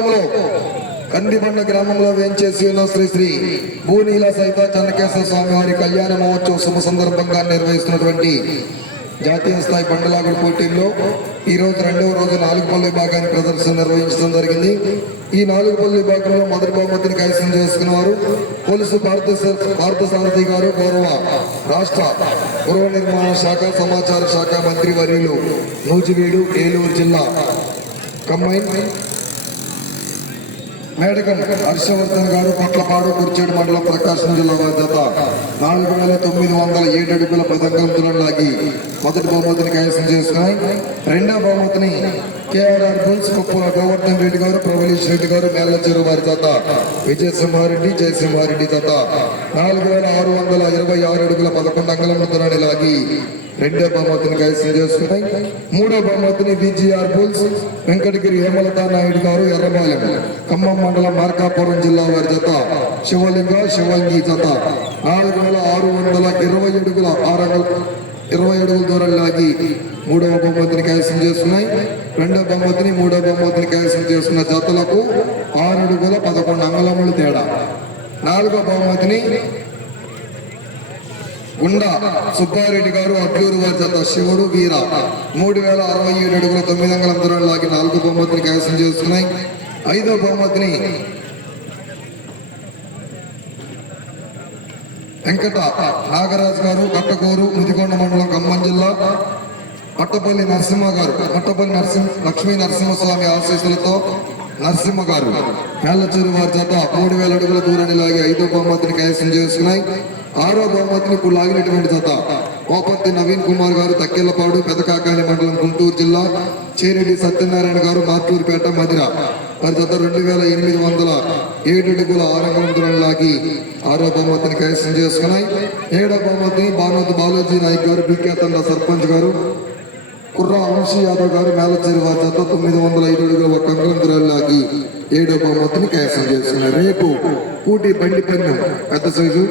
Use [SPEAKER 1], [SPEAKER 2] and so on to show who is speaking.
[SPEAKER 1] గ్రామంలో కందిబండ గ్రామంలో వేంచేసి ఉన్న శ్రీ శ్రీ భూనీల సైత చెన్నకేశ్వర స్వామి వారి కళ్యాణ మహోత్సవ శుభ సందర్భంగా నిర్వహిస్తున్నటువంటి జాతీయ స్థాయి బండలాగుడు పోటీల్లో ఈ రోజు రెండవ రోజు నాలుగు పళ్ళు విభాగాన్ని ప్రదర్శన నిర్వహించడం జరిగింది. ఈ నాలుగు పళ్ళు విభాగంలో మొదటి బహుమతిని కైసం చేసుకున్న వారు పోలీసు భారత భారత సారథి గారు గౌరవ రాష్ట్ర గృహ నిర్మాణ శాఖ సమాచార శాఖ మంత్రి వర్యులు నూజివీడు ఏలూరు జిల్లా కంబైన్ మేడకం హర్షవర్ధన్ గారు పట్లపాడు కుర్చేడు మండలం ప్రకాశం జిల్లా బాధ్యత. నాలుగు వేల తొమ్మిది వందల ఏడు అడుగుల పదంగం లాగి మొదటి బహుమతిని కైవసం చేసుకున్నాయి. రెండో బహుమతిని కేఆర్ఆర్ బుల్స్ కుప్పల గోవర్ధన్ రెడ్డి గారు ప్రవలీష్ రెడ్డి గారు మేళ్ళచెరు వారి తాత విజయసింహారెడ్డి జయసింహారెడ్డి తాత. నాలుగు వేల ఆరు వందల ఇరవై ఆరు అడుగుల పదకొండు అంగళం దూరాన్ని లాగి రెండో బహుమతిని కైవసం చేసుకున్నాయి మూడో బహుమతిని విజిఆర్ బుల్స్ వెంకటగిరి హేమలతా నాయుడు గారు ఎర్రబాలెం. ఖమ్మం మండలం మార్కాపురం జిల్లా వారి జత శివలింగ శివంగి జత. నాలుగు వేల ఆరు వందల ఇరవై అడుగుల ఆరు ఇరవై అడుగుల దూరం లాగి మూడవ బహుమతిని కైసం చేస్తున్నాయి రెండవ బహుమతిని మూడవ బహుమతిని కైసం చేస్తున్న జతలకు ఆరు అడుగుల పదకొండు అంగళములు తేడా. నాలుగో బహుమతిని గుండా సుబ్బారెడ్డి గారు అడ్లూరు వారి జత శివుడు వీర. మూడు వేల అరవై ఏడు అడుగుల తొమ్మిది అంగళం దూరం లాగి నాలుగు బహుమతిని కైవసం చేస్తున్నాయి ఐదో బహుమతిని వెంకట నాగరాజు గారు కట్టకూరు ముదికొండ మండలం ఖమ్మం జిల్లా పట్టపల్లి నరసింహ గారు పట్టపల్లి నరసింహ లక్ష్మీ నరసింహస్వామి ఆశీస్సులతో నరసింహ గారు మేళ్ళచూరు వారి చేత మూడు వేల అడుగుల దూరాన్ని లాగి ఐదో బహుమతిని కైవసం చేస్తున్నాయి ఆరో బహుమతిని లాగినటువంటి జత. కోపత్తి నవీన్ కుమార్ గారు తక్కెళ్ళపాడు పెదకాకాని మండలం గుంటూరు జిల్లా చేరెడ్డి సత్యనారాయణ గారు మార్టూరుపేట మదిర వారి జత రెండు వేల ఎనిమిది వందల ఏడు అడుగుల ఆరంగం లాగి ఆరో బహుమతిని కైవసం చేసుకున్నాయి. ఏడో బహుమతిని బానోత్ బాలాజీ నాయక్ గారు బికే సర్పంచ్ గారు కుర్రా వంశీ యాదవ్ గారు మేలచేరి వారి జత తొమ్మిది వందల ఐదు అడుగుల ఒక అంగుళం లాగి ఏడో బహుమతిని కైవసం చేసుకున్నారు. రేపు కూటి బండి పెన్ను పెద్ద సైజు.